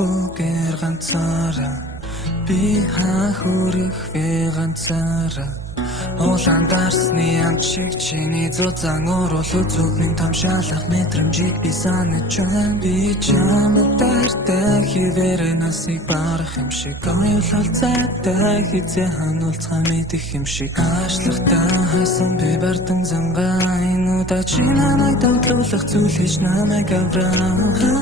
Уугүйгээр ганцаараа би хөрөх вэ ганцаараа Улаан дарсны амчиг чиний зузаан уруул үзүүгний тамшаалах мэдрэмжийг би санаж байна Би чамд дайртай хിവэрэ насыг барах юм шиг Оюулал зайтай хизээ хануулцгаа мэдэх юм шиг Аашлахтай хайсан би бардан замгаа Инуда чи намайг давтуулах зүйл хийж намайг аврах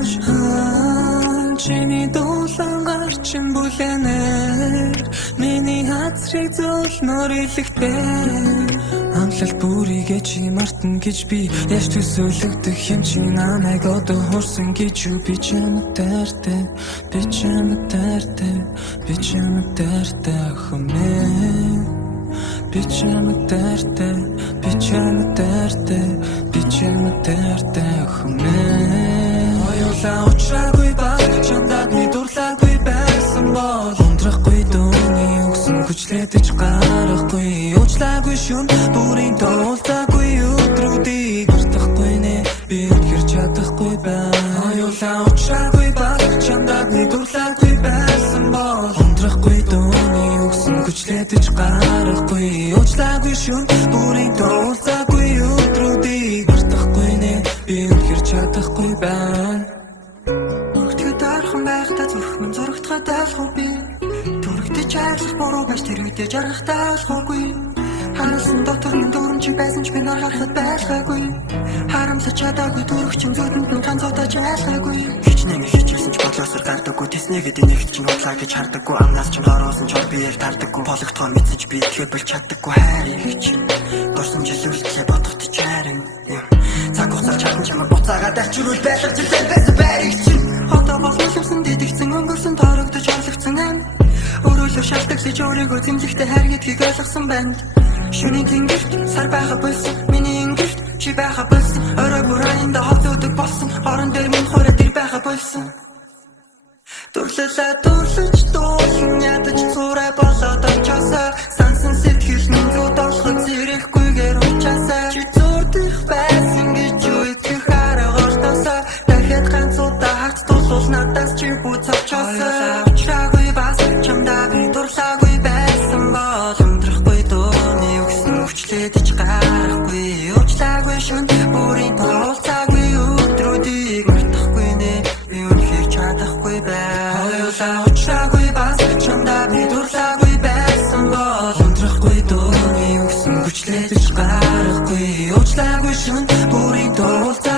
Чиний дуулан гарчин бүлэнээр Миний хацрыг зөөлнөр илэгдээ Амлал бүрийгээ чи мартна гэж би Яш төсөөлөгдөх юм чи намайг одоо хурсан гэж юу Би чамд дайртай, би чамд дайртай Би чамд дайртай хэмээ Би чамд дайртай, би чамд дайртай Би чамд дайртай хэмээ Оюулаа учраагүй ба чамдад ми дурлаагүй байсан бол Ундрахгүй дууны өгсөн хүчлээдэж гарахгүй Уучлаагүй шүн бүрийн тоолтаагүй өдрүүдийг мартахгүй нэ Би үнэхээр чадахгүй байна Оюулаа учраагүй ба чамдад ми дурлаагүй байсан бол Ундрахгүй дууны өгсөн хүчлээдэж гарахгүй Уучлаагүй шүн бүрийн тоолтаагүй өдрүүдийг мартахгүй нэ Би үнэхээр чадахгүй байна Зүрхэн зурагтгаа даалгүй би Дүрэгдэж айлах буруу байж тэр үедээ жаргахтай болохгүй Харуулсан дотор минь дүрмжиг байсан ч би нар харахад байлгаагүй Харамсаж чадаагүй дүрэгчин зүудэнд нь ганцуудаж айлгаагүй Хичнээн хичээсэн ч бодлоосоор гардаггүй Тэснэгэд инэгт чинь худлаа гэж хардаггүй Амнаас ч ороосон ч биеэр тардаггүй Болгохдоо мэдсэн ч би итгэхэд бол чаддаггүй хайрыг чинь Дурсан жилүүлтлээ бодохт чарин Цаг хугацаа чадан ч ямар буцаагаад авчирвал байлгаж илээ байсан байрыг чинь Одоо боловсон дидэгцэн өнгөрсөн тоорогдож орлогцсон ам Өөрөөлөөр шалтгаалж өөрийгөө зэмлэхтэй хайр гэдгийг ойлгосон байна Шөнийн тэнгэрт сар байха болсон Миний ингэрт чи байха болсон Орой бүр айнда ховдуудаг болсон Орон дээр минь хорой дээр байха болсон Дурлалаа дурлаж дуулан ядаж цурай болоод очоосоо Сансан сэтгэл минь зүү долход зэрэхгүйгээр уучаасаа Чи зүрдэх байсан гэж юу итгэх арга олтосоо Дахиад ганцуудаа харц тулуул надаас чи буцавчаасаа Учраагүй бас чамдаа би дурлаагүй байсан бол Ундрахгүй дууны өгсөн хүчлээдэж гарахгүй Уучлаагүй шүн бүрийн тоолцаагүй өдрүүдийг мартахгүй нэ Би үнэхээр чадахгүй байна Оюулаа учраагүй бас чамдаа би дурлаагүй байсан бол Ундрахгүй дууны өгсөн хүчлээдэж гарахгүй Уучлаагүй шүн бүрийн тоолцаагүй